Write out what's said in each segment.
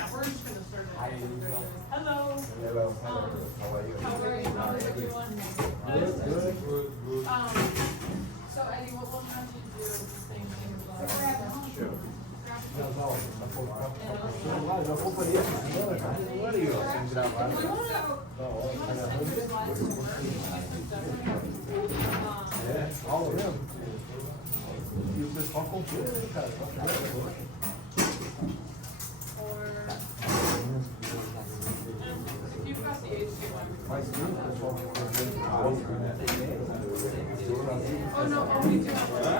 Yeah, we're just gonna start it. Hello. Hello. How are you? How are you? How is everyone? Good. So Eddie, what we'll have you do is the same thing as last. Sure. Yeah. Já vou para ele. Olha aí, ó. Sem gravar. Do you want to send your slides to work? É, aula mesmo? E o pessoal comprou, né, cara? Or if you've got the HDMI. Mas sim, o pessoal comprou, né? Oh no, oh we do have one.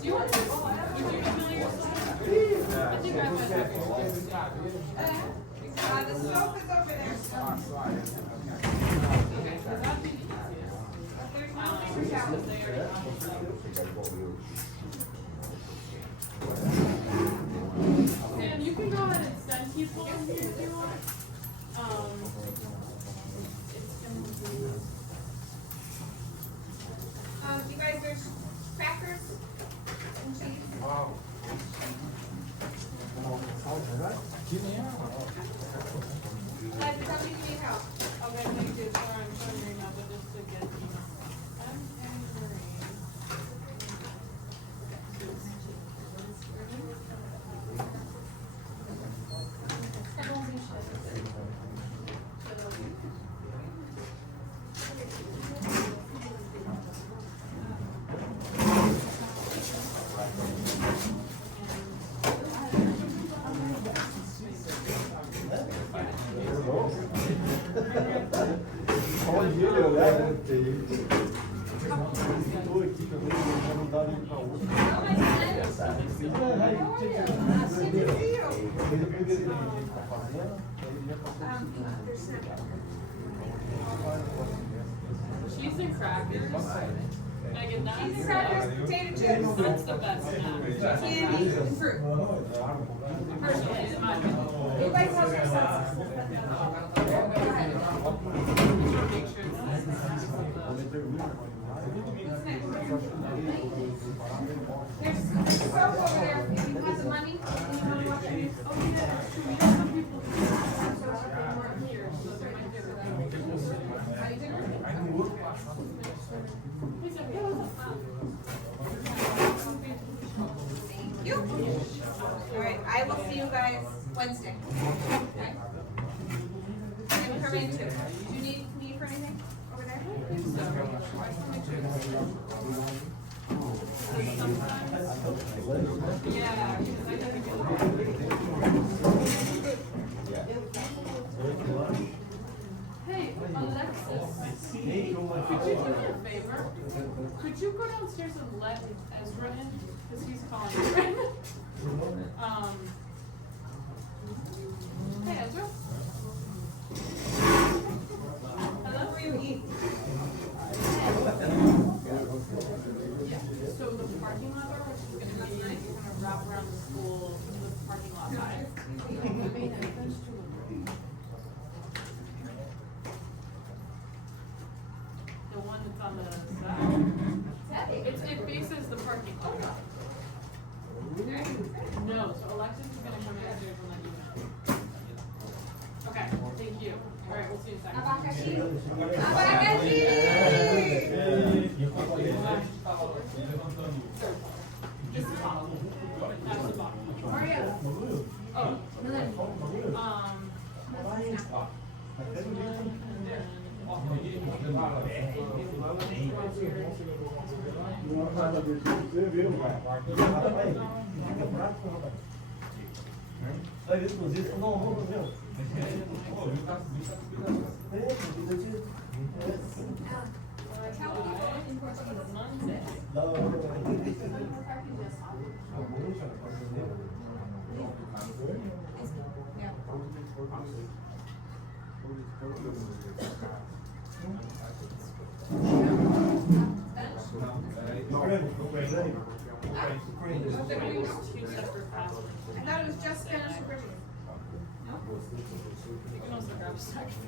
Do you want to, would you email your slides? I think I have it. The stove is over there. Okay, because that'd be the easiest. There's no paper towels. They already have it. Sam, you can go ahead and send people in here if you want. It's gonna be. You guys, there's crackers and cheese. Wow. Guys, tell me if you need help. Okay, thank you. Sorry, I'm trying to read now, but just to get the. Onde ele olhar, né? Estou aqui também, já não dá nem para outro. Cheese and crackers. Megan, that's Cheese and crackers, potato chips, that's the best snack. candy, and fruit. Personally, in my opinion. You guys have your sauce. Make sure it's nice. There's soap over there. If you have the money, and you want to watch it. Oh, yeah, that's true. We have some people who weren't here, so they might get rid of How you doing? He's like, yeah, what's up? Thank you. All right, I will see you guys Wednesday. Okay? I'm coming too. Do you need me for anything over there? Yeah, because I gotta get Hey, Alexis, could you do me a favor? Could you go downstairs and let Ezra in? Because he's calling you. Hey, Ezra? Hello? Where you eat? Yeah, so the parking lot door, which is gonna be kind of wrap around the school, the parking lot side. The one that's on the side. It faces the parking lot. No, so Alexis is gonna come downstairs and let you know. Okay, thank you. All right, we'll see you in a second. Abacaxi. This is bottom. That's the bottom. Oh, two separate passwords. I thought it was just Spanish and Portuguese. No? You can also grab a second.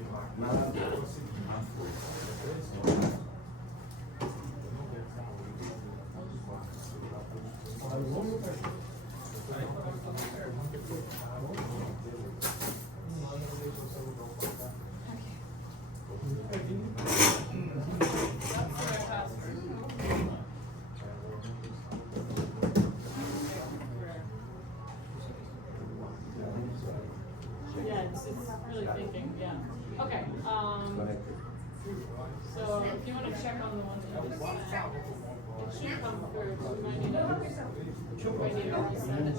really thinking, yeah. Okay, so if you wanna check on the ones that you sent, it should come through, so we might need to resend it.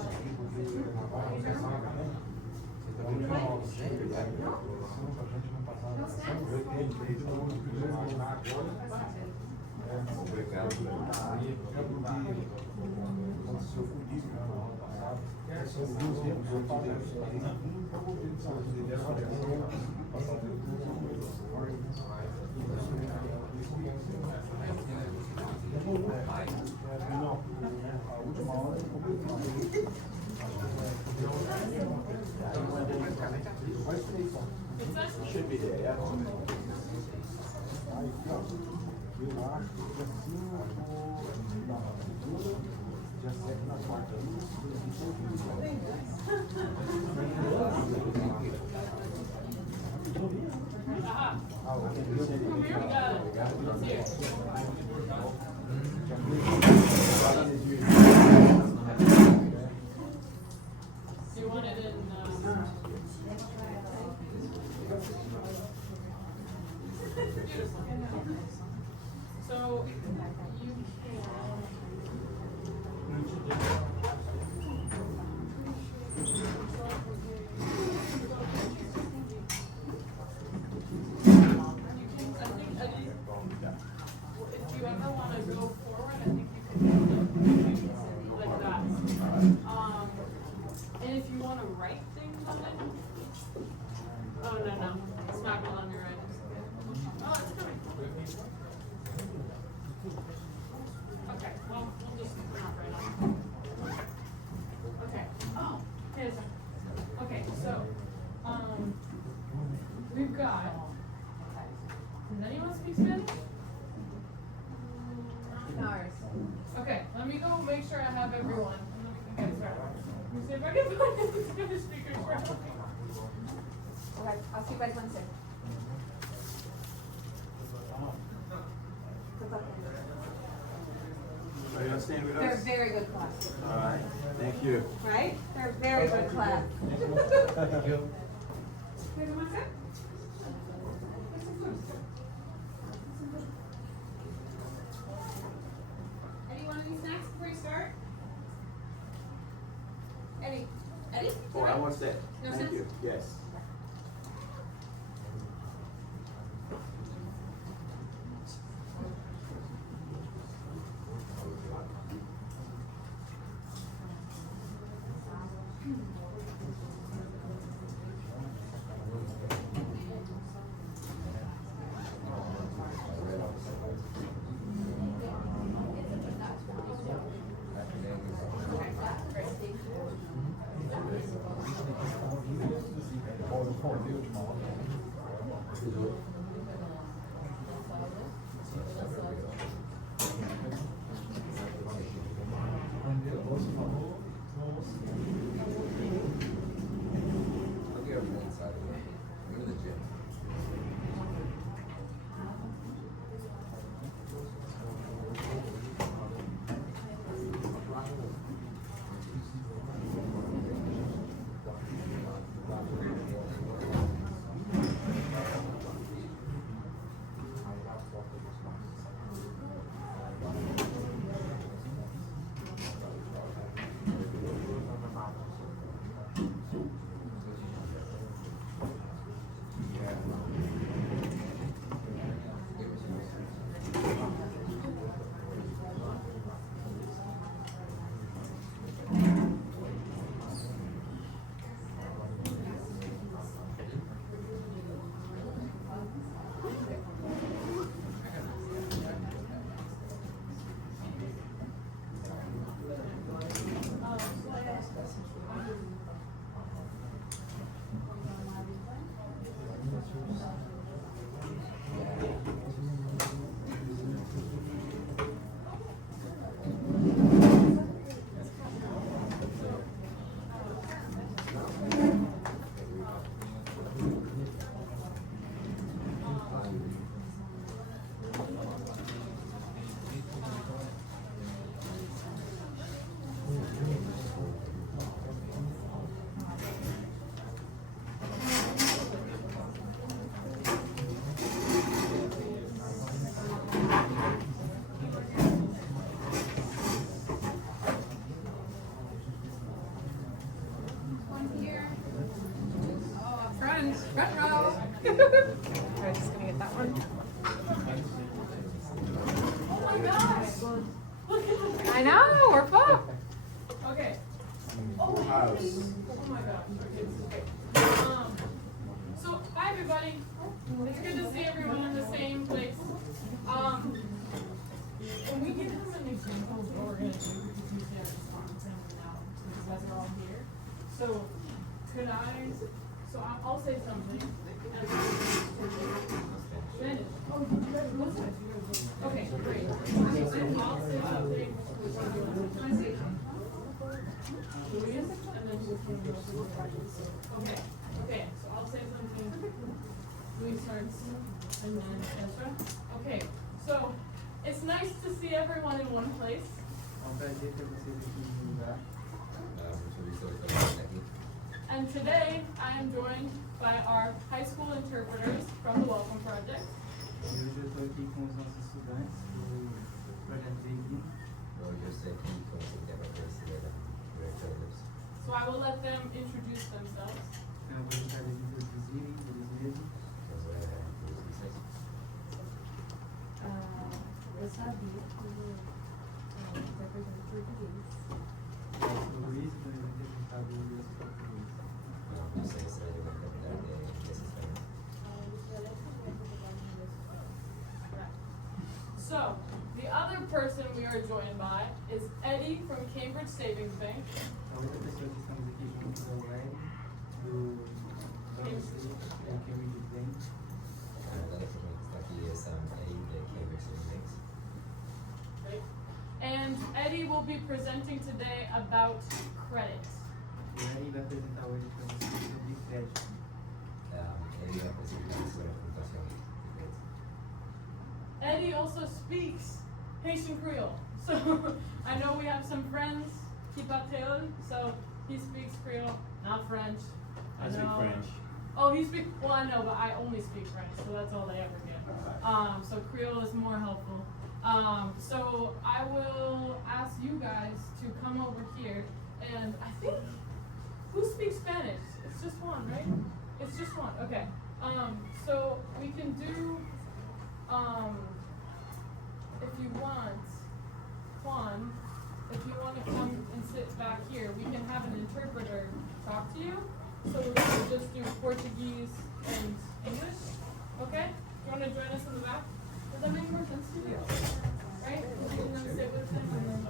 Should be there, yeah. Aha. Come here, we got it. Let's see it. Do you want it in, so you if you ever want to go forward, I think you can do it like that. And if you want to write things on it, oh no, it's not going on your right. Oh, it's coming. Okay, well, we'll just not write on it. Okay. Oh, here's a, okay, so, we've got, does anyone speak Spanish? Okay, let me go make sure I have everyone, and then we can get started. Let me see if I can find any Spanish speakers for us. Okay, I'll see you guys Wednesday. Are you staying with They're a us? very good class, All right, thank you. right? They're a very good class. Thank you. Wait, one sec. Anyone any snacks before you start? Eddie? Eddie? Oh, I want that. No Thank sense? you, yes. Front row. Alright, just gonna get that one. Oh my gosh! Look at this. I know, we're full. Okay. Full house. Oh my gosh. Okay. So hi everybody. It's good to see everyone in the same place. When we give them an example of what we're gonna do, because usually I just want to send them out since you guys are all here. So could I? So I'll say something. Finish. Oh, you guys listen. Okay, great. So I'll say something. Luis, and then we'll come to the questions. Okay. Okay. So I'll say something. Luis starts, and then Ezra. Okay. So it's nice to see everyone in one place. And today I am joined by our high school interpreters from the Welcome Project. Hoje eu estou aqui com os nossos estudantes do projeto EUA. So I will let them introduce themselves. Eu vou deixar eles introduzirem eles mesmos. Eu sabia que eu interpretando português. Eu sou o Luiz, então eu vou interpretar o Luiz português. So the other person we are joined by is Eddie from Cambridge Savings Bank. A outra pessoa que estamos aqui juntos é o Ed, do Cambridge Bank. Right? And Eddie will be presenting today about credit. E o Ed vai apresentar hoje para vocês sobre crédito. Eddie also speaks Haitian Creole. So I know we have some friends, Kipateon, so he speaks Creole, not French. I speak know. French. Oh, he speaks, well I know, but I only speak French, so that's all they ever get. So Creole is more helpful. So I will ask you guys to come over here, and I think, who speaks Spanish? It's just one, right? It's just one, okay. So we can do, if you want, Juan, if you want to come and sit back here, we can have an interpreter talk to you. So we're going to just do Portuguese and English, okay? Do you want to join us in the back? Does that make more sense to you? Right? You can come sit with them and then,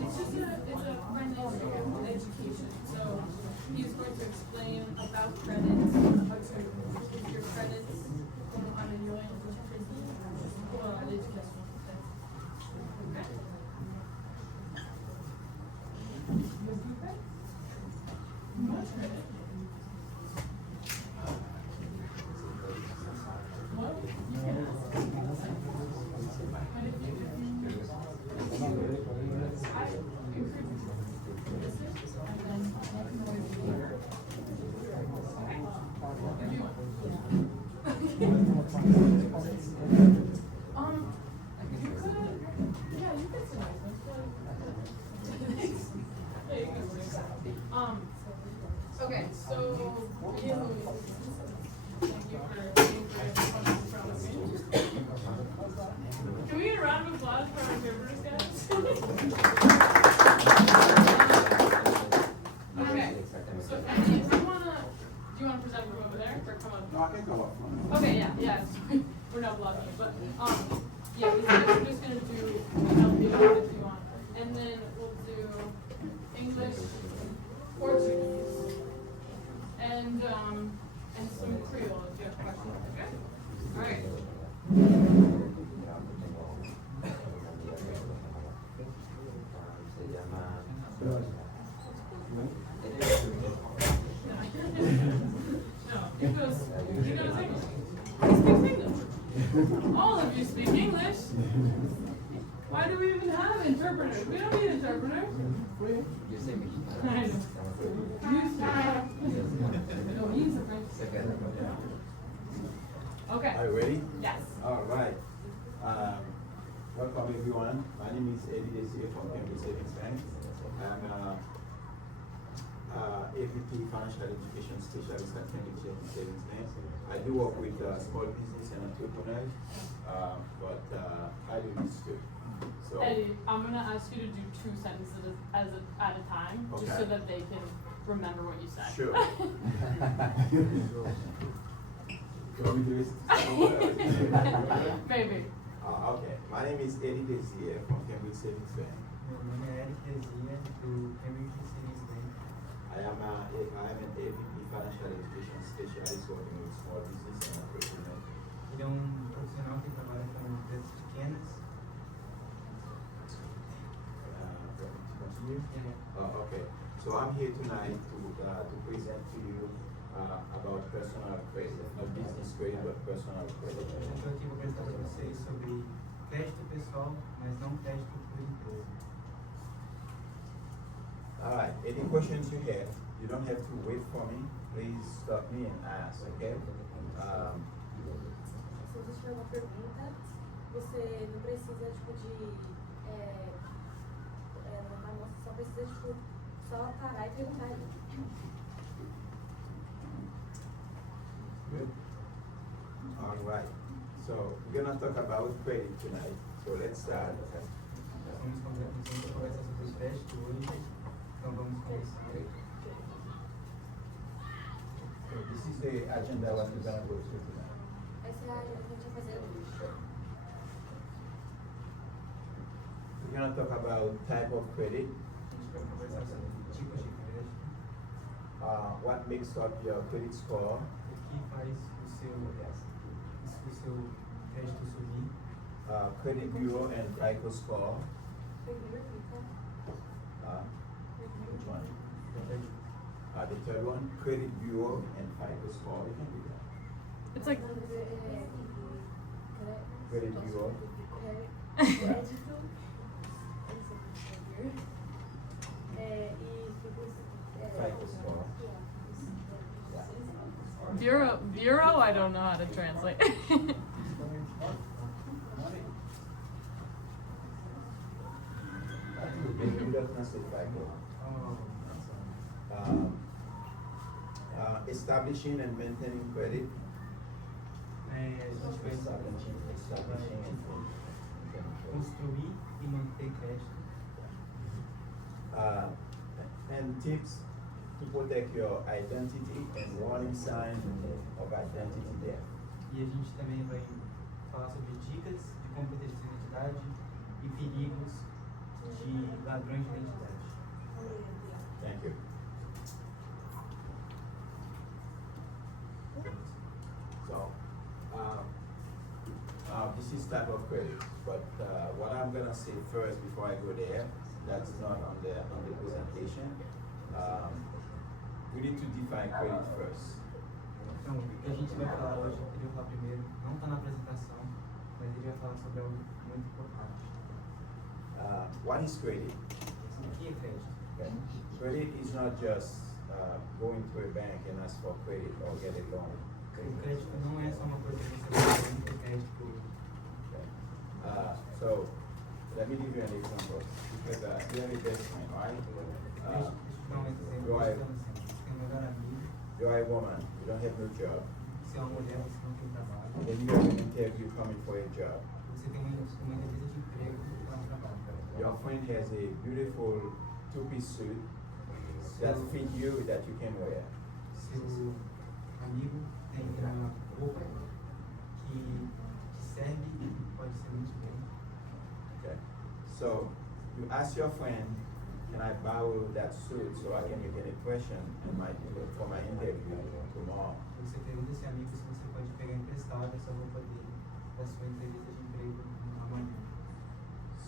it's just it's a financial education. So he's going to explain about credit, how to improve your credits, como a melhorar a educação. Okay? Much credit. What? Okay, so thank you for being here. Can we get a round of applause for our interpreters, guys? Okay, so Eddie, if you wanna, do you wanna present from over there, or come on? No, I can go up. Okay, yeah, we're not blocking it, but, yeah, we're just gonna do, help you out if you want, and then we'll do English, Portuguese, and some Creole if you have questions, okay? Alright. No, he goes English. He speaks English. All of you speak English. Why do we even have interpreters? We don't need interpreters. I know. No, he's a French. Okay. Are you ready? Yes. All right. Welcome everyone. My name is Eddie Desir from Cambridge Savings Bank. I'm AVP Financial Education Specialist at Cambridge Savings Bank. I do work with small business and entrepreneurs, but I do this too. So, Eddie, I'm gonna ask you to do 2 sentences at a time, just so Okay. that they can remember what you said. Sure. You want me to listen to someone? Baby. Okay. My name is Eddie Desir from Cambridge Savings Bank. Meu nome é Eric Desia, do Cambridge Savings Bank. I am an AVP Financial Education Specialist working with small business and entrepreneurs. Ele é profissional que trabalha com empresas pequenas. Continue? Okay. So I'm here tonight to present to you about personal credit, not business credit, but personal credit. Estou aqui para apresentar para vocês sobre crédito pessoal, mas não crédito por empresa. All right. Any questions you have, you don't have to wait for me. Please stop me and ask, okay? Se você tiver uma pergunta, você não precisa, tipo, levantar a mão, você só precisa, tipo, só parar e perguntar ali. Good. All right. So we're gonna talk about credit tonight. So let's start. Vamos conversar sobre crédito hoje, então vamos começar. So this is the agenda what we're gonna go through tonight. Essa é a agenda que a gente vai fazer hoje. We're gonna talk about type of credit, A gente vai conversar sobre tipos de crédito, what makes up your credit score, o que faz o seu crédito subir, credit bureau and FICO score. Which one? The third one, credit bureau and FICO score. You can do that. It's like, Credit bureau. Crédito. FICO score. bureau, I don't know how to translate. You don't translate FICO. Establishing and maintaining credit. a gente vai Establishing and construir e manter crédito. and tips to protect your identity and warning sign of identity theft. E a gente também vai falar sobre dicas de como proteger sua identidade e perigos de ladrões de identidade. Thank you. So, this is type of credit, but what I'm gonna say first before I go there, that's not on the presentation. We need to define credit first. Então, o que a gente vai falar hoje, eu queria falar primeiro, não está na apresentação, mas ele vai falar sobre algo muito importante. What is credit? O que é crédito? Okay. Credit is not just going to a bank and ask for credit or get a loan. O crédito não é só uma coisa que você vai ter crédito. Okay. So, let me give you an example. Because you have a best friend, right? Deixa eu dar um exemplo. you are- Você tem um melhor amigo, You're a woman, you don't have no job. você é uma mulher, você não tem trabalho. Then you have an interview coming for a job. Você tem uma entrevista de emprego para um trabalho. Your friend has a beautiful two-piece suit that fit you, that you can wear. Seu amigo tem uma roupa que te serve e pode ser muito bem. Okay. So you ask your friend, can I borrow that suit so I can make an impression for my interview tomorrow? Você pergunta a esse amigo se você pode pegar emprestado essa roupa dele para sua entrevista de emprego amanhã.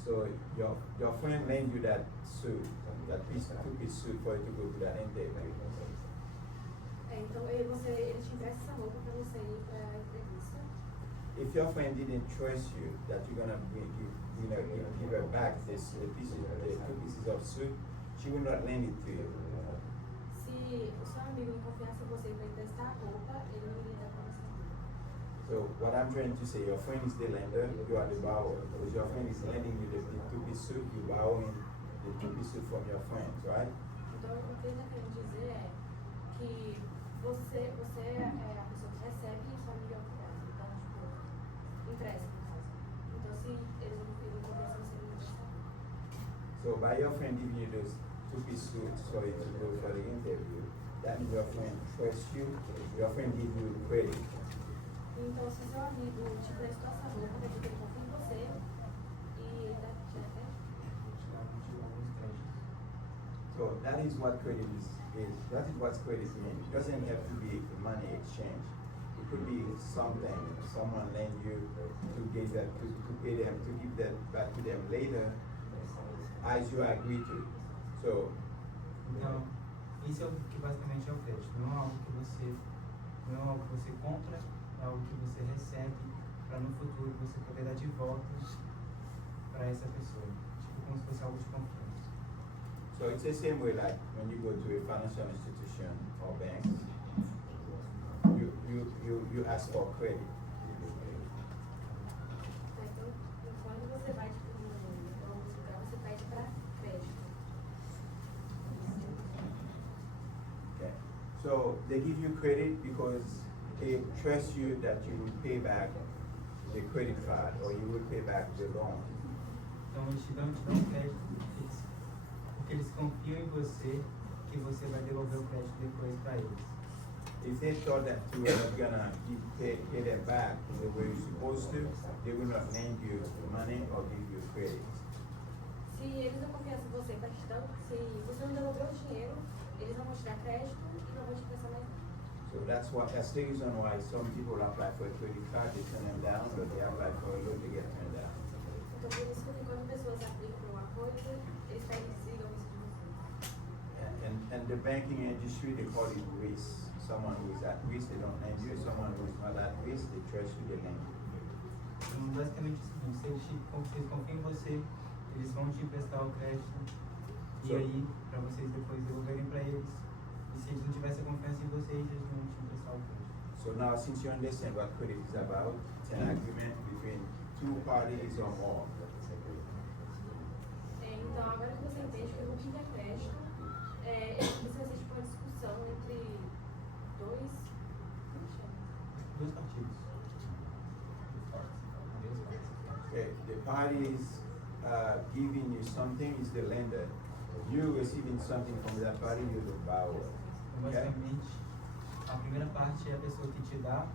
So your friend lend you that suit, that two-piece suit for you to go to that interview. Então ele te empresta essa roupa pra você ir pra entrevista. If your friend didn't trust you that you're gonna give her back the two pieces of suit, she will not lend it to you. Se o seu amigo não confiasse em você pra emprestar a roupa, ele não iria dar pra você. So what I'm trying to say, your friend is the lender, you are the borrower. Because your friend is lending you the two-piece suit, you borrowing the two-piece suit from your friends, right? Então, o que ele está querendo dizer é que você é a pessoa que recebe e sua amiga é o que dá. Então, tipo, empresta, no caso. Então, se eles não conversam, você não empresta. So by your friend giving you those two-piece suits for you to go for the interview, that means your friend trusts you, your friend give you credit. Então, se seu amigo te prestou essa roupa, quer dizer que ele confia em você e ele dá te dá crédito. Alguns créditos. So that is what credit is. That is what credit means. It doesn't have to be money exchange. It could be something someone lend you to give that to pay them to give that back to them later as you agree to. So Então, isso é o que basicamente é o crédito. Não é algo que você compra, é algo que você recebe para no futuro você poder dar de volta para essa pessoa. Tipo, como se fosse algo de confiança. so it's the same way like when you go to a financial institution or banks, you ask for credit. Então, quando você vai tipo, em algum lugar, você pede para crédito. Okay. So they give you credit because they trust you that you will pay back the credit card or you will pay back the loan. Então eles te dão crédito porque eles confiam em você que você vai devolver o crédito depois para eles. If they thought that you were not gonna pay them back the way you're supposed to, they will not lend you money or give you credit. Se eles não confiam em você, tá te dando, se você não devolver o dinheiro, eles não vão te dar crédito e não vão te prestar mais nada. So that's the reason why some people apply for a credit card, they turn them down, but they apply for a loan, they get turned down. Então, por isso que quando pessoas aplicam para uma coisa, eles desligam isso de você. And the banking industry, they call it risk. Someone who is at risk, they don't lend you. Someone who is not at risk, they trust you, they lend you. Então, basicamente o seguinte, se eles confiam em você, eles vão te emprestar o crédito e aí para vocês depois devolverem para eles. E se eles não tivessem confiança em vocês, eles não vão te emprestar o crédito. So now, since you understand what credit is about, it's an agreement between two parties or more. Então, agora que você entende que o que é crédito, isso vai ser tipo uma discussão entre dois. Como que chama? Dois partidos. Okay, the parties giving you something is the lender. You receiving something from that party, you're the borrower. Então, Okay? basicamente, a primeira parte é a pessoa que te dá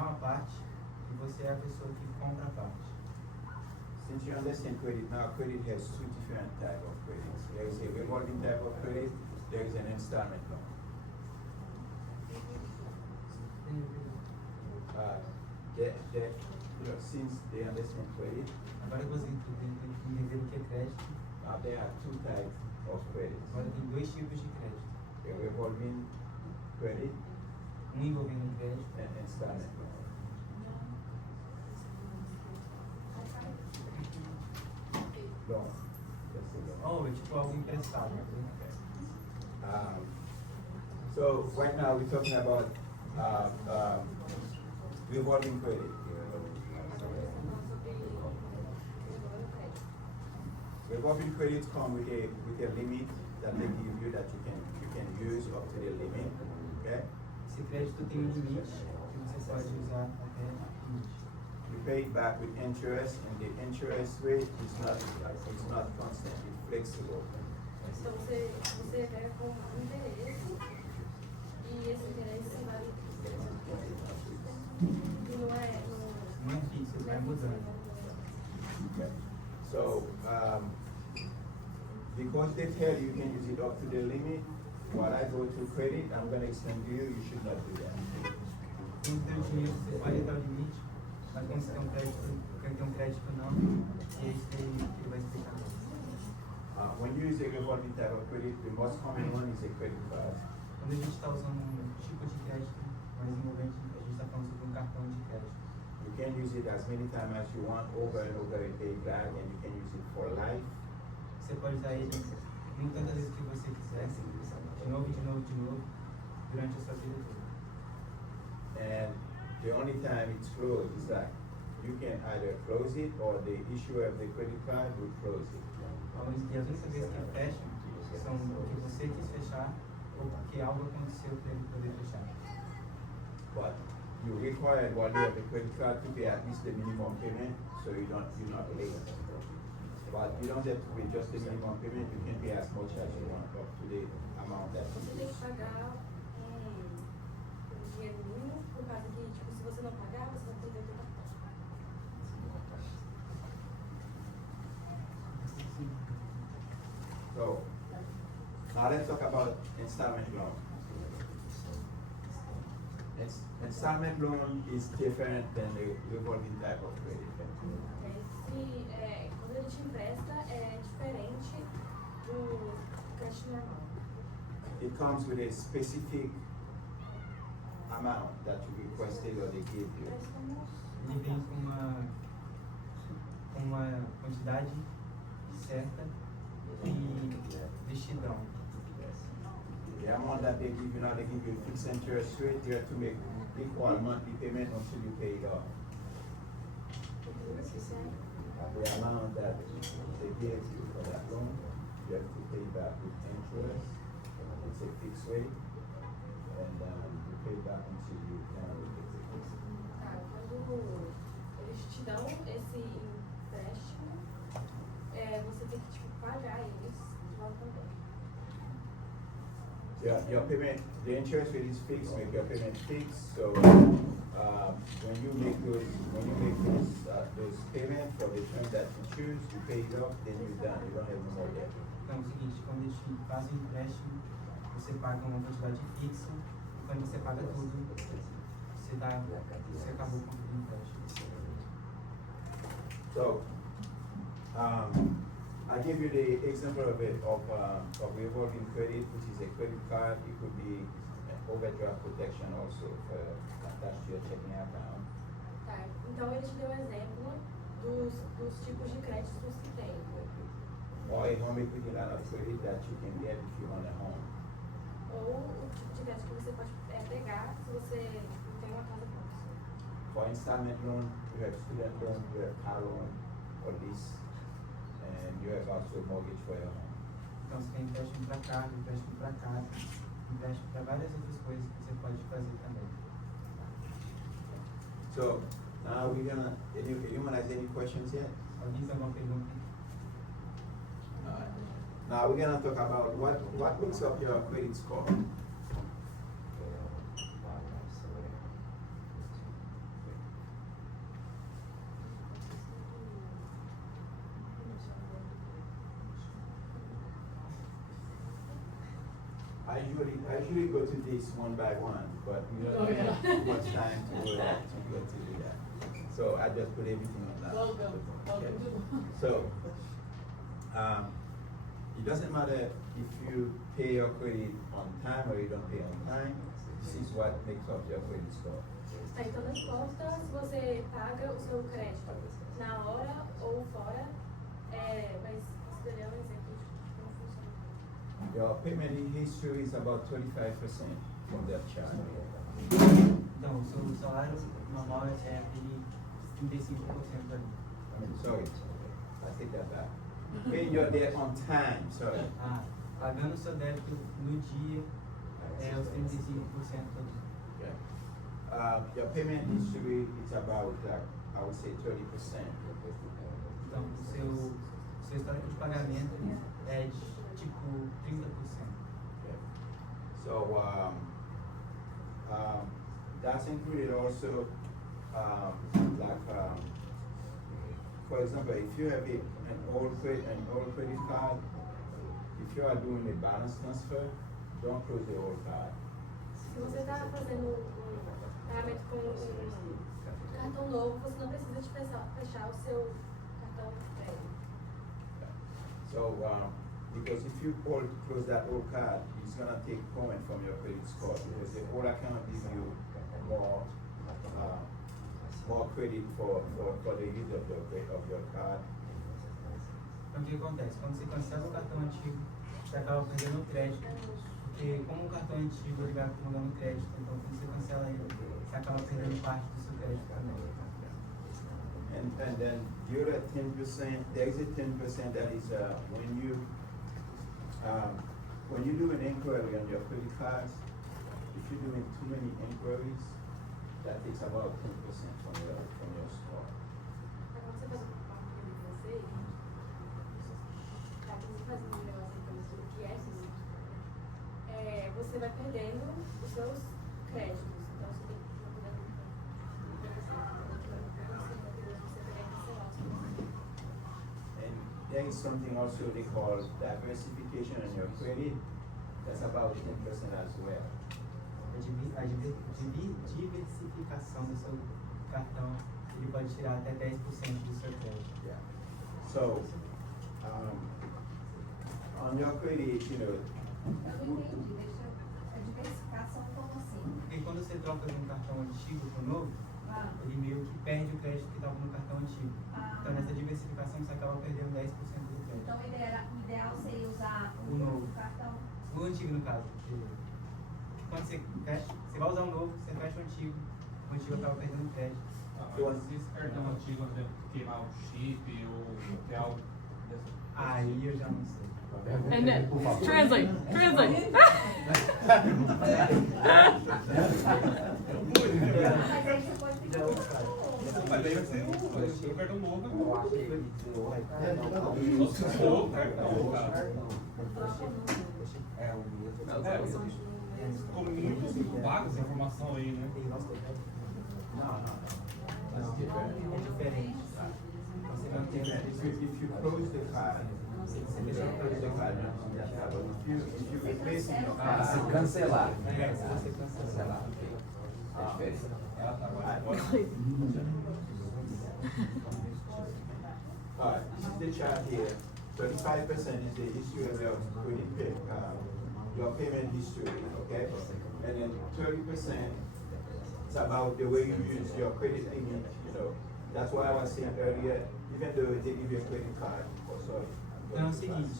uma parte e você é a pessoa que compra a parte. Since you understand credit now, credit has two different types of credits. There is a revolving type of credit, there is an installment loan. Since they understand credit, Agora que você entender o que é crédito, there are two types of credits. agora tem dois tipos de crédito. A revolving credit Envolvendo crédito and installment loan. Loan. Just a loan. ou é tipo algo emprestado. So right now we're talking about revolving credit. Revolving credits come with a limit that they give you that you can use up to the limit. Okay? Esse crédito tem um limite que você pode usar até o limite. You pay it back with interest, and the interest rate is not constant, it's flexible. Então, você pega com um interesse e esse interesse vai. E não é. Não é fixo, vai mudando. Okay. So, because they tell you can use it up to the limit, while I go to credit, I'm going to explain to you, you should not do that. Quando tem o dinheiro, você pode até o limite, mas quando você tem um crédito não, é isso aí que ele vai explicar. When you use a revolving type of credit, the most common one is a credit card. Quando a gente está usando um tipo de crédito mais envolvente, a gente está falando sobre um cartão de crédito. You can use it as many times as you want, over and over and pay back, and you can use it for life. Você pode usar ele não tantas vezes que você quiser, de novo, durante a sua vida toda. and the only time it's closed is that you can either close it or the issuer of the credit card will close it. E as únicas vezes que fecham são porque você quis fechar ou porque algo aconteceu para ele poder fechar. But you require while you have the credit card to pay at least the minimum payment, so you're not late. But you don't have to pay just the minimum payment, you can pay as much as you want up to the amount that Você tem que pagar um dinheiro mínimo, por causa que, tipo, se você não pagar, você vai perder o teu cartão. So, now let's talk about installment loan. Installment loan is different than the revolving type of credit. Quando ele te empresta, é diferente do crédito normal. It comes with a specific amount that you requested or they give you. Ele vem com uma quantidade certa de vestidão. The amount that they give you now, they give you a fixed interest rate. You have to make equal monthly payment until you pay it off. The amount that they give you for that loan, you have to pay back with interest. It's a fixed rate, and you pay back until you generate it. Quando eles te dão esse empréstimo, você tem que, tipo, pagar eles de volta também. Yeah, your payment, the interest rate is fixed, make your payment fixed, so when you make those payments for the term that you choose, you pay it off, then you're done, you don't have no more debt. Então é o seguinte, quando eles te fazem o empréstimo, você paga uma quantidade fixa, e quando você paga tudo, você acabou com o empréstimo. So, I give you the example of revolving credit, which is a credit card. It could be an overdraft protection also for attached to your checking account. Tá, então ele te deu um exemplo dos tipos de créditos que tem. Or a home equity line of credit that you can get if you own a home. Ou o tipo de crédito que você pode pegar se você tem uma casa própria. For installment loan, you have student loan, you have car loan, or lease, and you have also mortgage for your home. Então você tem empréstimo para carro, empréstimo para casa, empréstimo para várias outras coisas que você pode fazer também. So now we're gonna. Anyone has any questions yet? Alguém tem alguma pergunta? Now we're gonna talk about what makes up your credit score. I usually go to this one by one, but we don't have too much time to go to do that. So I just put everything on that. Welcome. Okay. So it doesn't matter if you pay your credit on time or you don't pay on time. This is what makes up your credit score. Tá, então não importa se você paga o seu crédito na hora ou fora, mas isso daí é um exemplo de como funciona. Your payment history is about 25% from that charge. Então, o seu salário normal é aquele 35% ali. Sorry, I take that back. Paying your debt on time, sorry. Pagando o seu débito no dia é os 35% ali. Yeah. Your payment history is about, I would say, 30%. Então, o seu histórico de pagamento é de tipo 30%. Yeah. So that's included also, for example, if you have an old credit card, if you are doing a balance transfer, don't close the old card. Se você está fazendo pagamento com um cartão novo, você não precisa de fechar o seu cartão velho. So, because if you close that old card, it's gonna take point from your credit score because the old account gives you more credit for the use of your card. Então, o que acontece? Quando você cancela o cartão antigo, você acaba perdendo o crédito. Porque como o cartão antigo ele vai acumulando crédito, então quando você cancela ele, você acaba perdendo parte do seu crédito também. And then the other 10%, there is a 10% that is when you do an inquiry on your credit cards, if you're doing too many inquiries, that takes about 10% from your score. Quando você faz uma parte de vocês, quando você faz um negócio então, que é assim, você vai perdendo os seus créditos. Então você tem que cuidar And there is something also they call diversification on your credit. That's about 10% as well. A diversificação do seu cartão, ele pode tirar até 10% do seu crédito. Yeah. So, on your credit, you know, Eu não entendi, a diversificação como assim? Porque quando você troca de um cartão antigo para o novo, ele meio que perde o crédito que estava no cartão antigo. Então nessa diversificação você acaba perdendo 10% do crédito. Então o ideal seria usar O novo cartão. O antigo no caso. Quando você fecha, você vai usar o novo, você fecha o antigo acaba perdendo crédito. Mas se esse cartão antigo queimar o chip ou ter algo dessa coisa? Aí eu já não sei. And then, translate. Mas aí você pode pedir um cartão. Mas daí vai ser o cartão novo. Nossa, Se for o cartão, cara. Ficou muito vaga essa informação aí, né? É diferente. Você não tem if you close the card, if you replace your card, Se cancelar. se você cancelar. É diferente. Alright, this is the chart here. 35% is the history of your payment history, okay? And then 30% is about the way you use your credit limit, you know. That's why I was saying earlier, even though they give you a credit card, Então é o seguinte,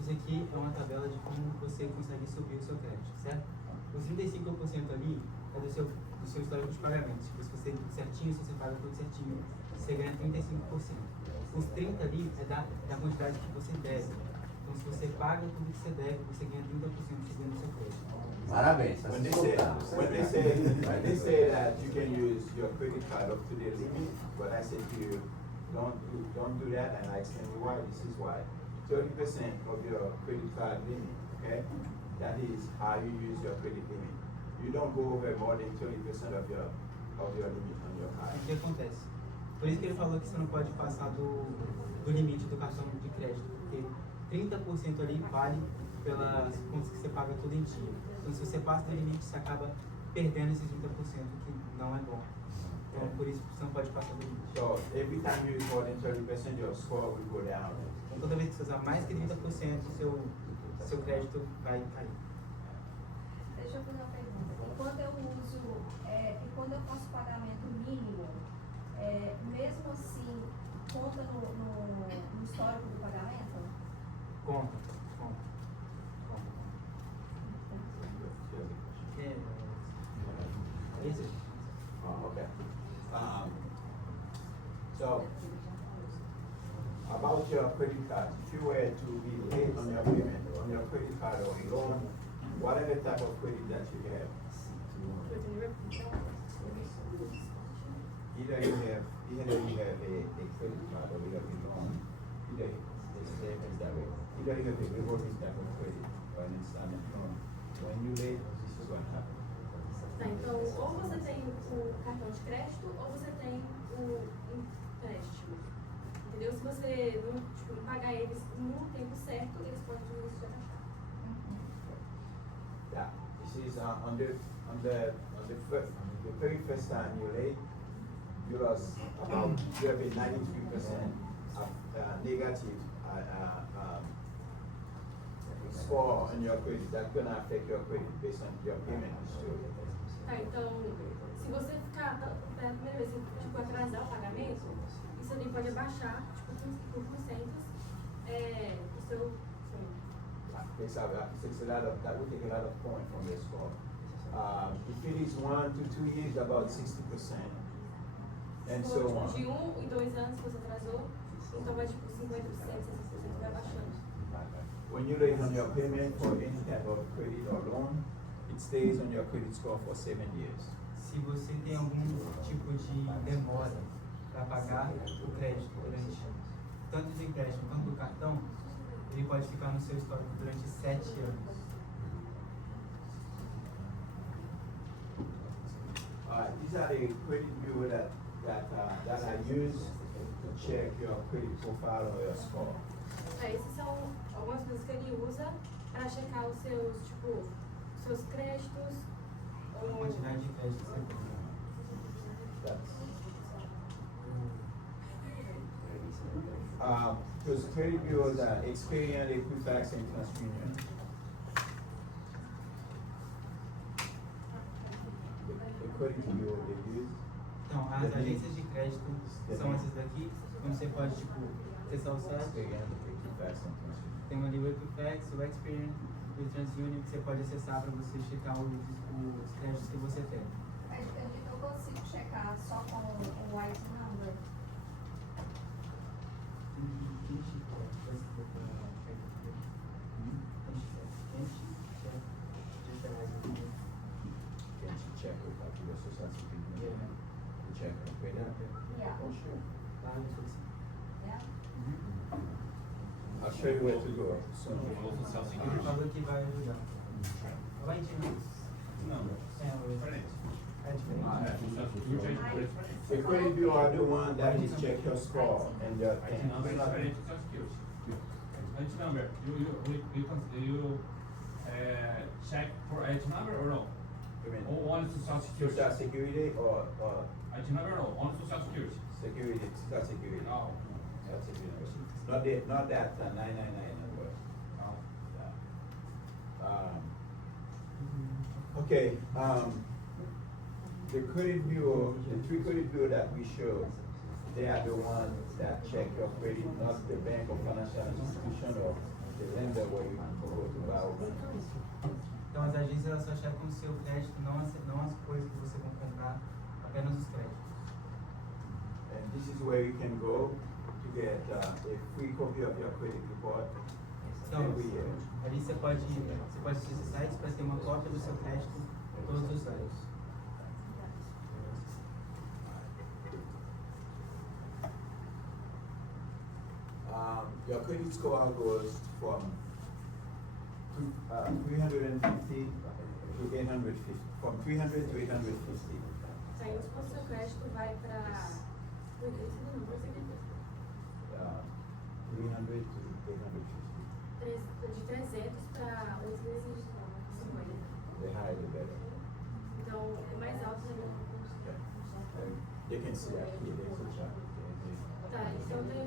isso aqui é uma tabela de como você consegue subir o seu crédito, certo? Os 35% ali é do seu histórico de pagamentos. Se você tem tudo certinho, se você paga tudo certinho, você ganha 35%. Os 30% ali é da quantidade que você deve. Então se você paga tudo que você deve, você ganha 30% subindo o seu crédito. Parabéns, tá when se they soltando. say that you can use your credit card up to the limit, but I said to you, don't do that, and I explain why. This is why. 30% of your credit card limit, okay? That is how you use your credit limit. You don't go over more than 30% of your limit on your card. O que acontece? Por isso que ele falou que você não pode passar do limite do cartão de crédito, porque 30% ali vale pelas contas que você paga tudo em dia. Então se você passa do limite, você acaba perdendo esses 30%, que não é bom. Então por isso você não pode passar do limite. So every time you use more than 30%, your score will go down. Então toda vez que você usar mais que 30%, seu crédito vai cair. Deixa eu fazer uma pergunta. Quando eu faço pagamento mínimo, mesmo assim, conta no histórico do pagamento? Conta. Esse. Okay. So about your credit card, if you were to be late on your payment, on your credit card or loan, whatever type of credit that you have, either you have a credit card or you have a loan, either it's the same as that way. Either you have a revolving type of credit or an installment loan. When you late, this is what happens. Tá, então, ou você tem o cartão de crédito ou você tem o empréstimo. Entendeu? Se você não pagar eles no tempo certo, eles podem te taxar. Yeah, this is on the very first time you're late, you lost about, you have a 93% of negative score on your credit. That's gonna affect your credit based on your payment history. Tá, então, se você ficar pela primeira vez, tipo, atrasar o pagamento, isso ali pode abaixar, tipo, por porcentos, o seu. That will take a lot of point from your score. If it is 1 to 2 years, about 60%. And so on. De 1 e 2 anos que você atrasou, então vai tipo 50%, 60% vai baixando. When you lay on your payment for any type of credit or loan, it stays on your credit score for 7 years. Se você tem algum tipo de demora para pagar o crédito durante tanto de empréstimo quanto do cartão, ele pode ficar no seu histórico durante 7 anos. These are the credit bureau that I use to check your credit profile or your score. Essas são algumas coisas que ele usa para checar os seus, tipo, seus créditos A ou quantidade de crédito que você tem. Those credit bureaus are Experian, Equifax, and TransUnion. The credit bureau they use. Então, as agências de crédito são essas daqui, onde você pode, tipo, acessar o site. Experian, Equifax, and TransUnion. Tem ali o Equifax, o Experian e o TransUnion que você pode acessar para você checar os créditos que você tem. Eu consigo checar só com o white number. Can you check with your social security? Yeah. You check with credit? Yeah. Oh, sure. Yeah. I'll show you where to go soon. Ele falou que vai ajudar. Vai entender. Não, É diferente. The credit bureau are the one that is check your score and your IT thing. number is related to social security. IT number, you check for IT number or no? You mean Or only social security? social security or IT number no, only social security. security, social security. No. Social security. Not that 999 number. No. Okay, the credit bureau, the 3 credit bureau that we show, they are the ones that check your credit, not the bank or financial institution or the lender where you can go to borrow. Então as agências elas só checam o seu crédito, não as coisas que você vai comprar, apenas os créditos. And this is where you can go to get a free copy of your credit report Então, every year. ali você pode acessar sites para ter uma cópia do seu crédito todos os anos. Your credit score goes from 350 to 850, from 300 to 850. aí o seu crédito vai para 300 to 850. de 300 para 850. The higher the better. Então, o mais alto é They can see that here, there's a chart. Tá, então tem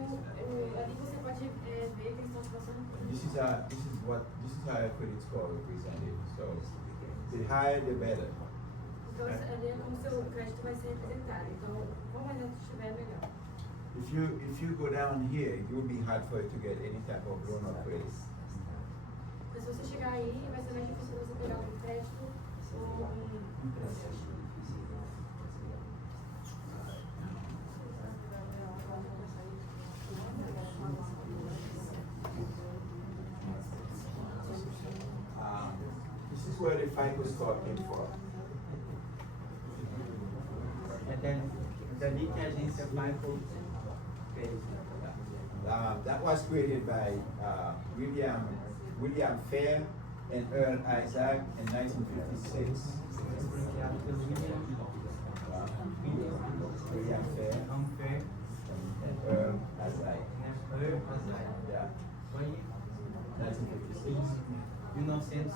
ali você pode ver que eles estão te passando. This is how a credit score represented. So the higher the better. Então, ali é como o seu crédito vai ser representado. Então, quanto mais alto estiver, melhor. If you go down here, it will be hard for you to get any type of loan or credit. Mas se você chegar aí, vai ser mais difícil você pegar um crédito ou This is where the FICO score came from. É dali que a agência FICO fez. That was created by William Fair and Earl Isaac in 1956. Foi criado pelo William Fair Fair, and Earl Isaac. Yeah, foi 1956. 1957.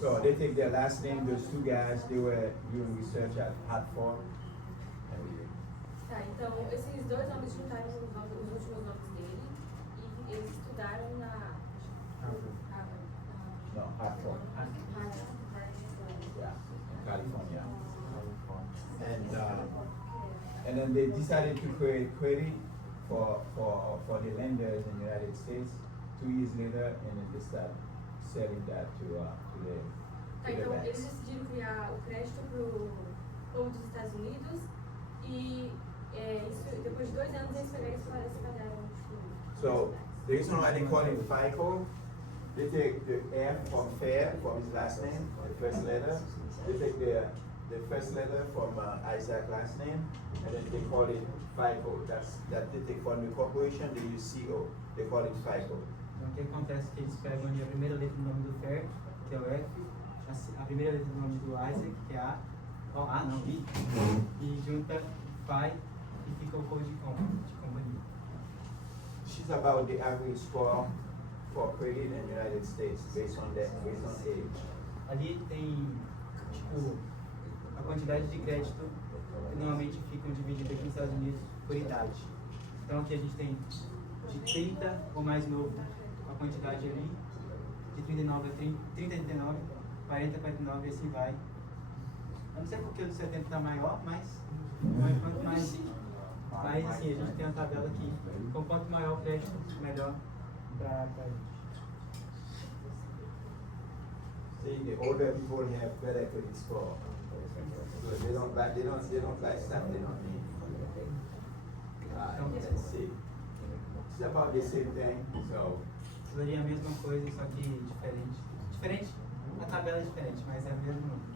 So they take their last name, those 2 guys, they were doing research at Hartford. Tá, então esses 2 homens juntaram os últimos nomes dele e eles estudaram na No, Hartford. Yeah, in California. And then they decided to create credit for the lenders in the United States. 2 years later, and then they start selling that to the Tá, to the então banks. eles decidiram criar o crédito pro povo dos Estados Unidos e isso, depois de 2 anos eles pegaram e espalharam, tipo, So the reason why they call it FICO, they take the F from fair, from his last name, the first letter. They take the first letter from Isaac's last name, and then they call it FICO. That they take from the corporation, they use CO. They call it FICO. Então o que acontece é que eles pegam ali a primeira letra do nome do Fer, que é o F, a primeira letra do nome do Isaac, que é A, I, e junta Phi e fica o code de companhia. She's about the average score for credit in the United States based on age. Ali tem, tipo, a quantidade de crédito que normalmente ficam divididas aqui nos Estados Unidos por idade. Então aqui a gente tem de 30 ou mais novo, a quantidade ali, de 39 a 30 a 39, 40 a 49 e assim vai. Eu não sei porque o do 70 está maior, mas quanto mais. Mas assim, a gente tem uma tabela aqui, então quanto maior o crédito, melhor para a gente. See, the older people have better credit score. So they don't backstab, they don't need. Let's see. It's about the same thing, so. Seria a mesma coisa, só que diferente. Diferente, a tabela é diferente, mas é a mesma.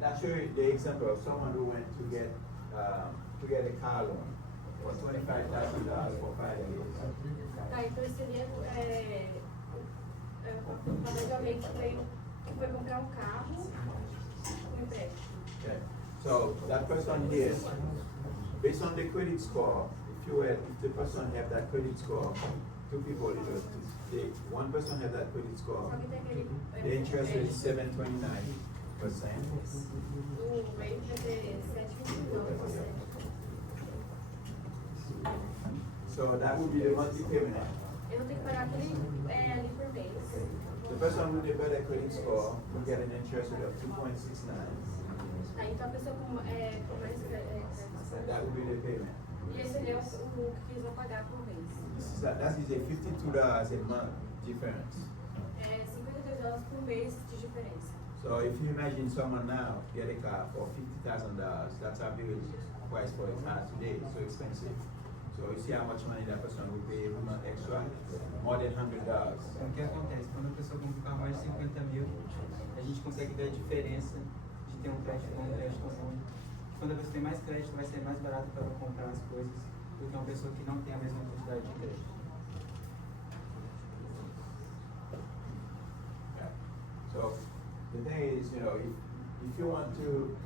That's the example of someone who went to get a car loan for $25,000 for 5 years. Tá, então seria um planejamento que foi comprar um carro com empréstimo. Okay. So that person here, based on the credit score, if the person have that credit score, two people, one person have that credit score, Só que tem aquele the interest rate is 7.29%. o rate vai ter 7,29%. So that would be the monthly payment. Eu vou ter que pagar aquele ali por mês. The person with the better credit score will get an interest rate of 2.69. Tá, então a pessoa com mais And that would be the payment. e esse ali é o que eles vão pagar por mês. That is a $52 a month difference. É $52 por mês de diferença. So if you imagine someone now get a car for $50,000, that's average price for a car today. It's so expensive. So you see how much money that person will pay every month extra? More than $100. Então o que acontece? Quando a pessoa compra um carro mais de 50 mil, a gente consegue ver a diferença de ter um crédito com um crédito comum. Quando a pessoa tem mais crédito, vai ser mais barato para ela comprar as coisas do que uma pessoa que não tem a mesma quantidade de crédito. Yeah. So the thing is, if you want to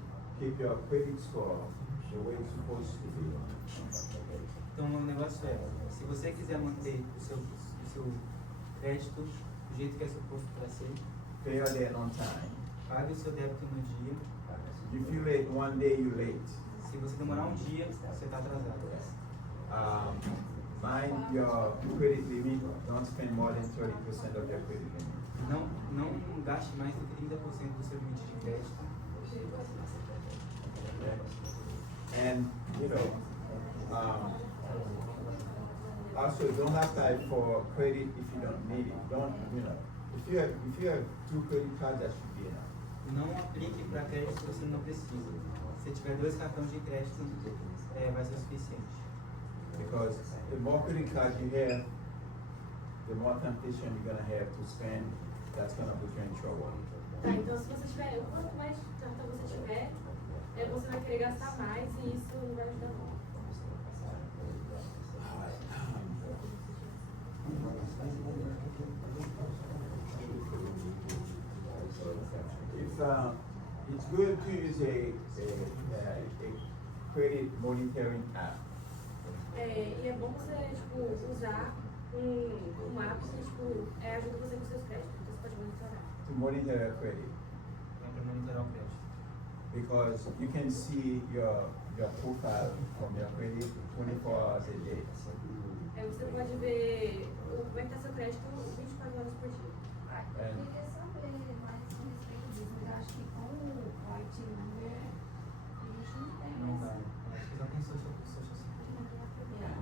keep your credit score the way it's supposed to be, Então o negócio é, se você quiser manter o seu crédito do jeito que é suposto para ser, pay your debt on time. pague o seu débito no dia. If you late one day, you late. Se você demorar um dia, você está atrasado. Mind your credit limit. Don't spend more than 30% of your credit limit. Não gaste mais do que 30% do seu limite de crédito. Okay? And also don't apply for credit if you don't need it. If you have 2 credit cards, that should be enough. Não aplique para crédito se você não precisa. Se tiver 2 cartões de crédito, vai ser o suficiente. Because the more credit cards you have, the more temptation you're gonna have to spend. That's gonna put you in trouble. Tá, então se você tiver, quanto mais cartão você tiver, você vai querer gastar mais e isso não vai ajudar muito. It's good to use a credit monitoring app. E é bom você, usar um app que, ajuda você com seus créditos, então você pode monitorar. To monitor your credit. Para monitorar o crédito. Because you can see your profile from your credit 24 hours a day. Você pode ver como é que está seu crédito 24 horas por dia. And Eu queria saber mais a respeito disso, mas eu acho que com o IT number a gente não tem Não mais. dá. Acho que só tem social security. Não tem a primeira.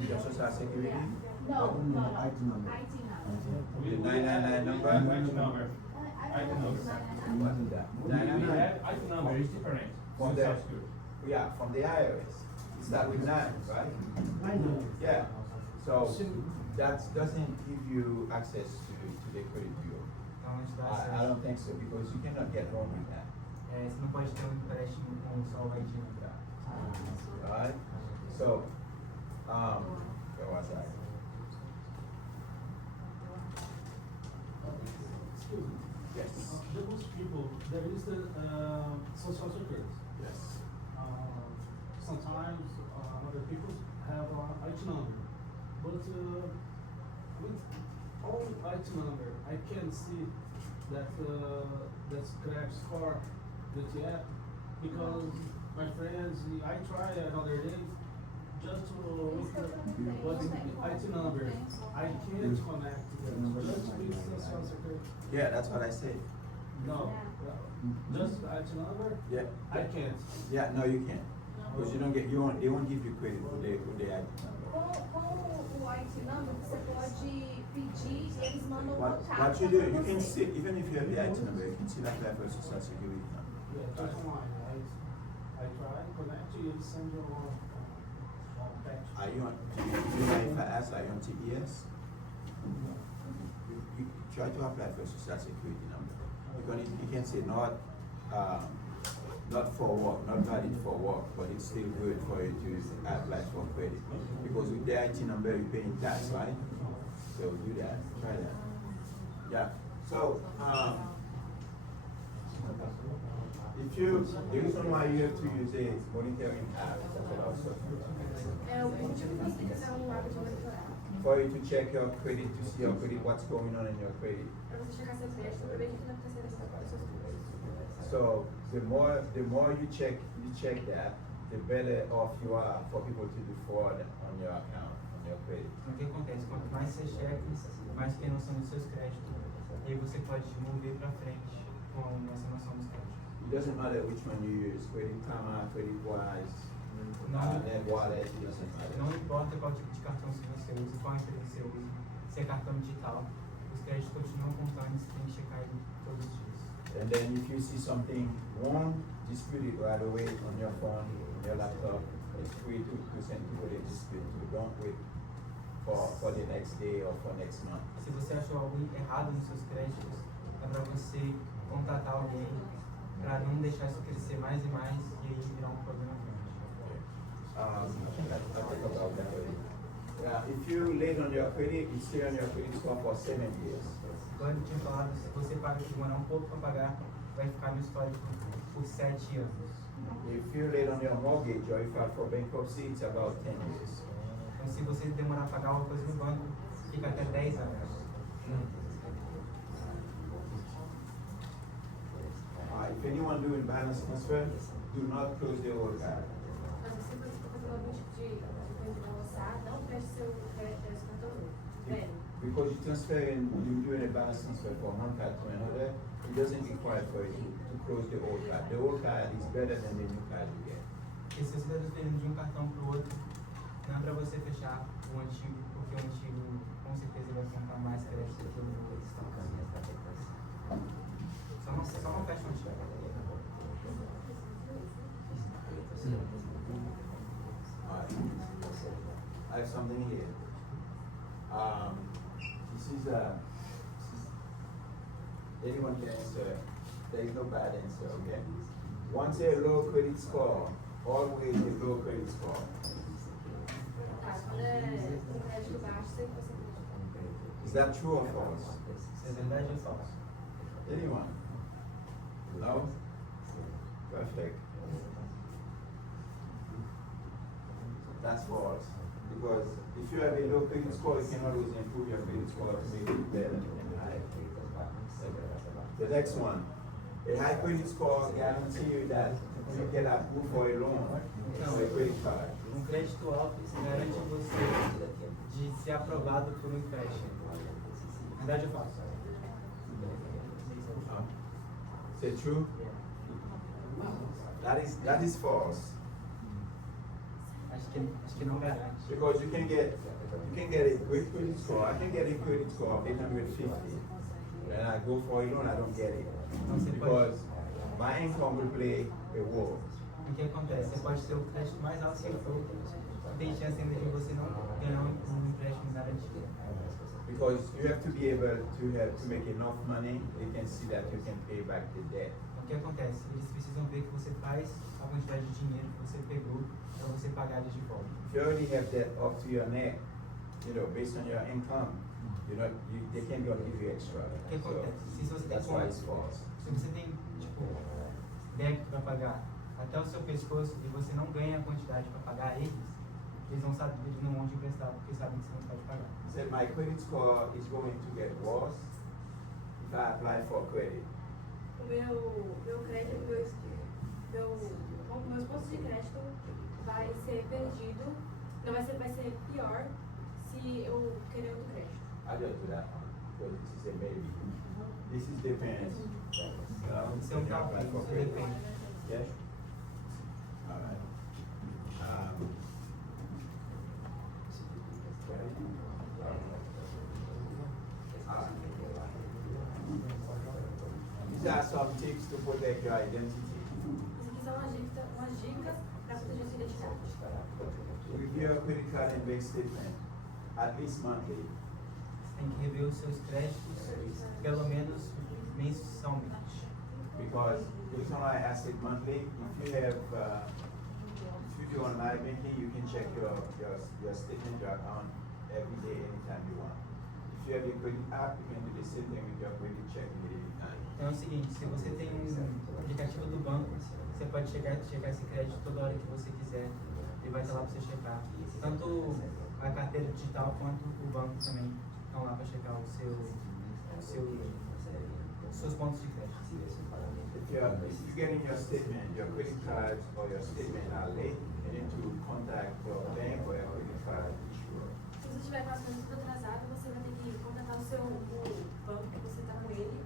With your social security? No, IT number. IT number. We- The we 999 number? have IT number. I don't know. What is that? We have IT number is different. From Social the, Security. yeah, from the IRS. It start with 9, right? I know. Yeah. So that doesn't give you access to the credit bureau. Não te dá I acesso. don't think so because you cannot get home with that. Você não pode ter um empréstimo com só o ID no braço. Right? So, where was I? Excuse me. Yes. The most people, there is the social security. Yes. Sometimes other people have IT number, but with all IT number, I can see that that scratch for the app because my friends, I try another day just to look at what's the IT number. I can't connect them just with the social security. Yeah, that's what I said. No, just the IT number. Yeah. I can't. Yeah, no, you can't. Because you don't get, they won't give you credit with the ID number. Com o IT number, você pode pedir e eles mandam contato. What you do, you can see, even if you have the IT number, you can still apply for a social security number. Yeah, just online. I try connect you and send you a text. Are you on, do you know if I ask, are you on TPS? You try to apply for a social security number. Because you can say not for work, not valid for work, but it's still good for you to apply for credit. Because with the IT number, you're paying tax, right? So do that, try that. Yeah, so, if you, the reason why you have to use a monitoring app, also, É o motivo que você tem que usar app de monitorar. for you to check your credit, to see your credit, what's going on in your credit. Pra você checar seu crédito, pra ver o que tá acontecendo com seus créditos. So the more you check that, the better off you are for people to do fraud on your account, on your credit. O que acontece? Quanto mais você checa, mais tem noção dos seus créditos. E aí você pode mover pra frente com essa noção dos créditos. It doesn't matter which one you use, Credit Karma, Credit Wise, Não, Net Wallet, it doesn't matter. não importa qual tipo de cartão você usa, qual empresa você usa, se é cartão digital, os créditos continuam contando e você tem que checar ele todos os dias. And then if you see something wrong, dispute it right away on your phone, on your laptop. It's free to send people a dispute to. Don't wait for the next day or for next month. Se você achou algo errado nos seus créditos, é para você contatar alguém para não deixar isso crescer mais e mais e aí virar um problema grande. I'll talk about that later. If you late on your credit, you stay on your credit score for 7 years. Igual eu tinha falado, se você paga que demorar um pouco para pagar, vai ficar no histórico por 7 anos. If you late on your mortgage or you file for bankruptcy, it's about 10 years. Então se você demorar a pagar uma coisa no banco, fica até 10 anos. If anyone doing balance transfer, do not close the old card. Mas se você for fazer algum tipo de coisa pra lançar, não feche seu cartão velho. Because you're doing a balance transfer from one card to another, it doesn't require for you to close the old card. The old card is better than the new card you get. Porque se você está transferindo de um cartão para o outro, não é para você fechar o antigo, porque o antigo com certeza vai contar mais crédito do que o novo. Só não fecha o antigo. Alright. I have something here. This is anyone can answer. There is no bad answer, okay? Once a low credit score, always a low credit score. Caso quando é um crédito baixo, sempre você acredita. Is that true or false? É verdade ou falso? Anyone? No? Perfect. That's false. Because if you have a low credit score, you can always improve your credit score to make it better and higher. The next one. A high credit score guarantee you that you get approved for a loan or a credit card. Crédito alto garante você de ser aprovado por empréstimo. Verdade ou falso? Is it true? That is false. acho que não garante. Because you can get a great credit score. I can get a credit score of 850, and I go for a loan, I don't get it. Então você pode. Because my income will play a role. O que acontece? Você pode ter o crédito mais alto que for, tem chance ainda de você não ganhar um empréstimo garantido. Because you have to be able to make enough money, they can see that you can pay back the debt. O que acontece? Eles precisam ver que você faz a quantidade de dinheiro que você pegou para você pagar eles de volta. If you already have debt up to your neck, based on your income, they can't gonna give you extra. O que acontece? Se você tem That's why it's false. Se você tem, tipo, débito para pagar até o seu pescoço e você não ganha a quantidade para pagar eles vão saber, eles não vão te emprestar porque sabem que você não pode pagar. Said my credit score is going to get worse if I apply for credit. O meu crédito, meus pontos de crédito vai ser perdido, não vai ser pior se eu querer outro crédito. I just do that one because this is a maybe. This is depends. Isso é um cálculo, isso depende. Yes? All right. These are some tips to protect your identity. Isso aqui são umas dicas para proteger sua identidade. Review your credit card and bank statement at least monthly. Você tem que rever os seus créditos pelo menos mensalmente. Because the reason why I ask it monthly, if you do online banking, you can check your statement, your account every day, anytime you want. If you have a credit app, you can do the same thing with your credit check anytime. Então é o seguinte, se você tem um aplicativo do banco, você pode checar esse crédito toda hora que você quiser. Ele vai estar lá para você checar. Tanto a carteira digital quanto o banco também estão lá para checar os seus pontos de crédito. If you get in your statement, your credit cards or your statement are late, you need to contact your bank or your credit card issuer. Se você tiver com as coisas tudo atrasado, você vai ter que contatar o banco que você está com ele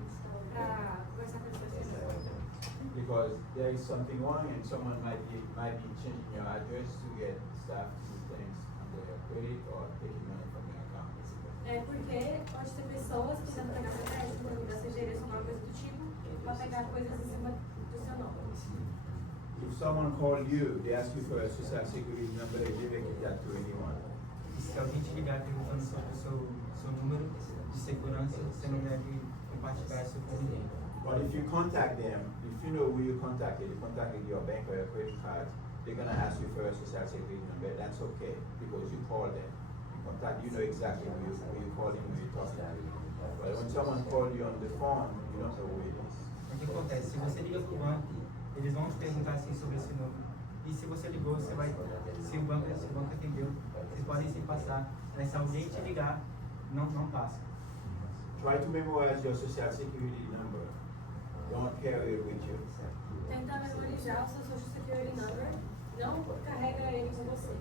para conversar com as pessoas. Because there is something wrong and someone might be changing your address to get stuff to do things under your credit or taking money from your account. É porque pode ter pessoas tentando pegar seu crédito, tentando mudar seu endereço, alguma coisa do tipo, para pegar coisas em cima do seu nome. If someone called you, they ask you for a social security number, you never give that to anyone. E se alguém te ligar perguntando sobre o seu número de segurança, você não deve compartilhar isso com ninguém. But if you contact them, if you know who you contacted your bank or your credit card, they're gonna ask you for a social security number. That's okay because you call them. You know exactly who you calling, who you're talking to. But when someone calls you on the phone, you don't know who it is. O que acontece? Se você liga para o banco, eles vão te perguntar assim sobre esse número. E se você ligou, você vai. Se o banco atendeu, vocês podem se passar. Mas se alguém te ligar, não passa. Try to memorize your social security number. Don't carry it with you. Tenta memorizar o seu Social Security Number, não carrega ele com você.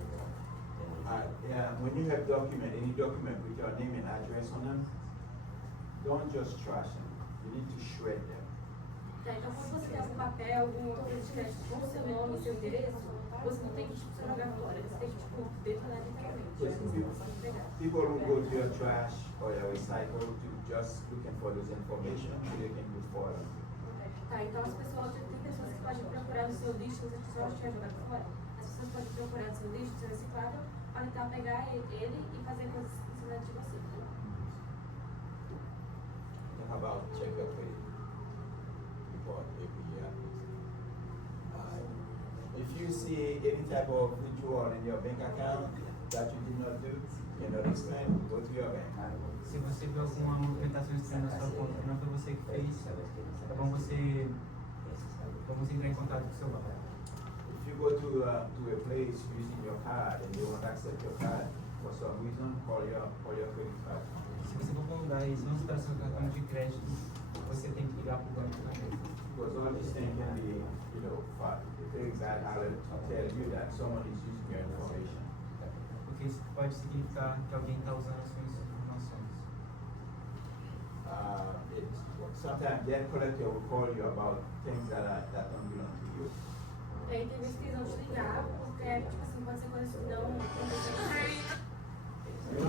When you have any document with your name and address on them, don't just trash them. You need to shred them. Tá, então quando você tem algum papel, alguma coisa de crédito com o seu nome e seu endereço, você não tem que jogar fora, você tem que detonar literalmente. People who go to your trash or your recycle to just looking for this information so they can move forward. Tá, então tem pessoas que podem procurar no seu lixo, se você só estiver jogando fora, as pessoas podem procurar no seu lixo, no seu reciclado, para tentar pegar ele e fazer coisas em cima de você. How about check your credit report every year? If you see any type of withdrawal in your bank account that you did not do, you know, explain, go to your bank. Se você vê alguma movimentação estranha na sua conta que não foi você que fez, é bom você entrar em contato com o seu banco. If you go to a place using your card and they won't accept your card for some reason, call your credit card. Se você for para um lugar e eles não aceitar seu cartão de crédito, você tem que ligar para o banco também. Because all these things can be, things that are to tell you that someone is using your information. Porque isso pode significar que alguém está usando as suas informações. Sometimes debt collector will call you about things that don't belong to you. E aí tem vezes que eles vão te ligar, porque, tipo assim, pode ser coisas que não acontecem. You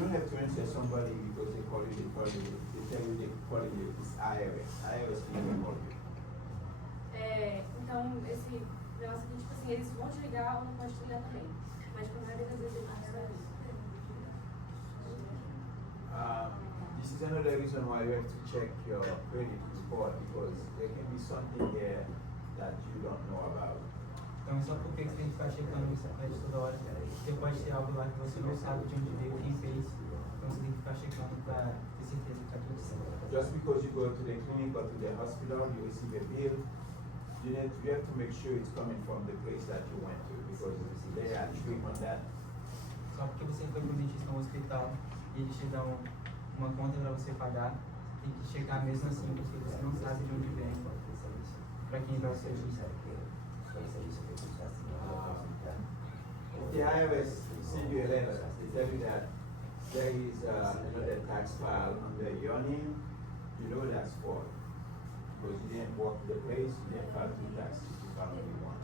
don't have to answer somebody because they call you, they tell you they call you, it's iOS. iOS people call you. Então, esse negócio aqui, tipo assim, eles vão te ligar ou não pode te ligar também. Mas, por maioria das vezes, eles vão te ligar. This is another reason why you have to check your credit report because there can be something there that you don't know about. Então, só porque você tem que ficar checando o seu crédito toda hora, porque pode ter algo lá que você não sabe de onde veio, quem fez, então você tem que ficar checando para ter certeza que está tudo certo. Just because you go to the clinic or to the hospital, you receive a bill, you have to make sure it's coming from the place that you went to because they are strict on that. Só porque você foi para o dentista no hospital e eles te dão uma conta para você pagar, você tem que checar mesmo assim, porque você não sabe de onde vem, para quem vai o serviço. The IRS send you a letter. They tell you that there is another tax file under your name. You know that's fraud because you didn't work the place, you didn't file two taxes, you filed only one.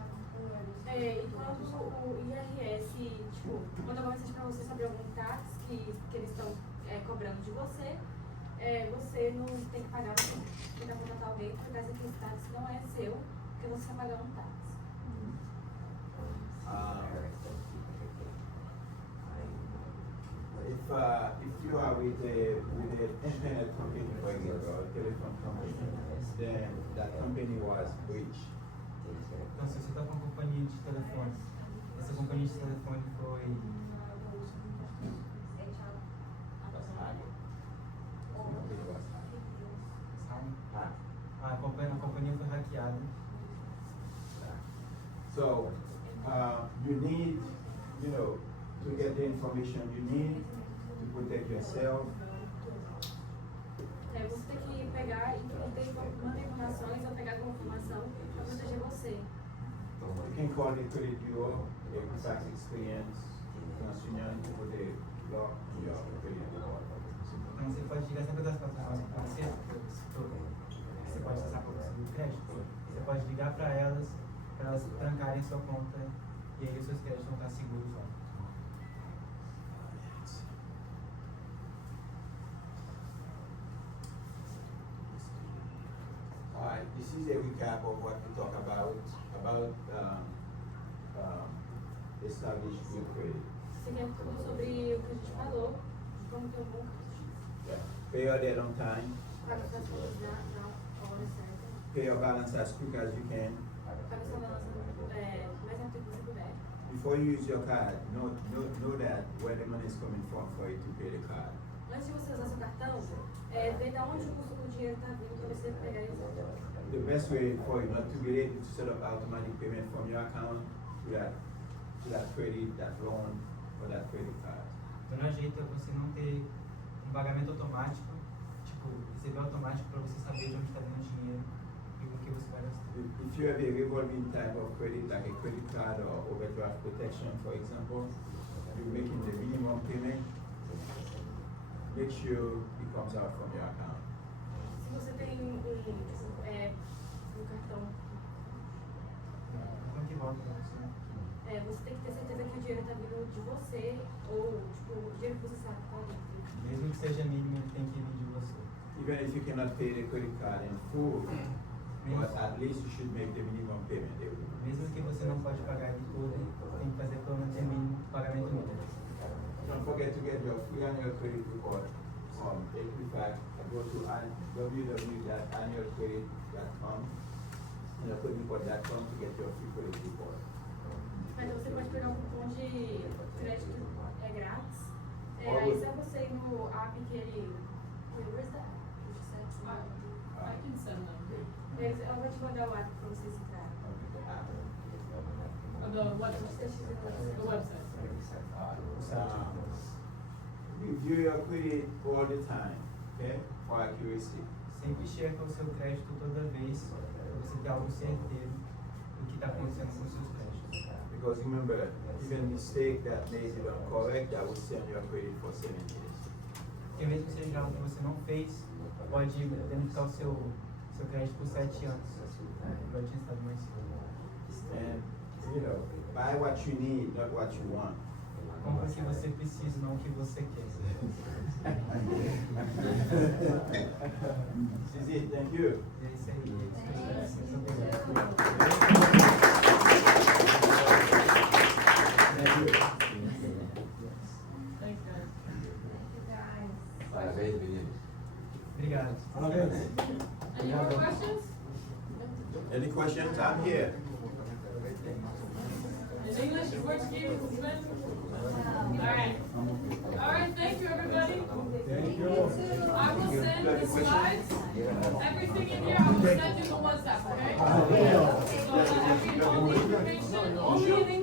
E quando o IRS, tipo, manda uma mensagem pra você sobre algum táxi que eles estão cobrando de você, você não tem que pagar, você tem que contratar alguém, por causa que esse táxi não é seu, porque você está pagando um táxi. If you are with a internet company, for example, or a telephone company, then that company was breached. Então, se você está com uma companhia de telefone, essa companhia de telefone foi a companhia foi hackeada. So you need, to get the information you need to protect yourself. Você tem que pegar e mandar informações ou pegar alguma informação para proteger você. You can call the credit bureau, tax experience, TransUnion to put a block on your credit report. Então você pode ligar sempre das plataformas financeiras, você pode acessar por do crédito, você pode ligar para elas trancarem sua conta e aí os seus créditos vão estar seguros lá. Alright, this is a recap of what we talked about establish good credit. Isso aqui é tudo sobre o que a gente falou, de como ter um bom crédito. Yeah. Pay your debt on time, Paga suas contas na hora certa. pay your balance as quick as you can. Paga sua balança mais rápido que você puder. Before you use your card, know that where the money is coming from for you to pay the card. Antes de você usar seu cartão, vê de onde o dinheiro está vindo para você pegar e usar. The best way for you not to be able to set up automatic payment from your account to that credit, that loan, or that credit card. Então não jeito é você não ter um pagamento automático, tipo, receber automático para você saber de onde está vindo o dinheiro e com o que você vai gastar. If you have a revolving type of credit, like a credit card or overdraft protection, for example, you're making the minimum payment, make sure it comes out from your account. Se você tem um cartão, Então que volta para você. você tem que ter certeza que o dinheiro está vindo de você, ou tipo, o dinheiro que você sabe que está dentro. Mesmo que seja mínimo, ele tem que vir de você. Even if you cannot pay the credit card in full, but at least you should make the minimum payment every month. Mesmo que você não pode pagar ele todo, tem que fazer pelo menos o mínimo, pagamento mínimo. Don't forget to get your free annual credit report from Equifax. Go to www.annualcredit.com and equiport.com to get your free credit report. Mas você pode pegar um cupom de crédito grátis. Aí só você ir no app que ele. Where's that? I can send them. Eu vou te mandar o app para vocês entrarem. The website. The website. Review your credit all the time, okay, for accuracy. Sempre checa o seu crédito toda vez, para você ter algo certeiro do que está acontecendo com os seus créditos. Because remember, even mistake that may be incorrect, that will stay on your credit for 7 years. Porque mesmo que seja algo que você não fez, pode danificar o seu crédito por 7 anos. Vai te instalar mais cedo. And, buy what you need, not what you want. Compra o que você precisa, não o que você quer. This is it, thank you. E é isso aí. Muito obrigado. Thank you. Thanks, guys. Parabéns, meninos. Obrigado. Any more questions? Any questions? I'm here. In English, Portuguese, Spanish? Alright. Alright, thank you, everybody. Thank you. I will send the slides, everything in here, I will send you the WhatsApp, okay? So, all the information, only in English.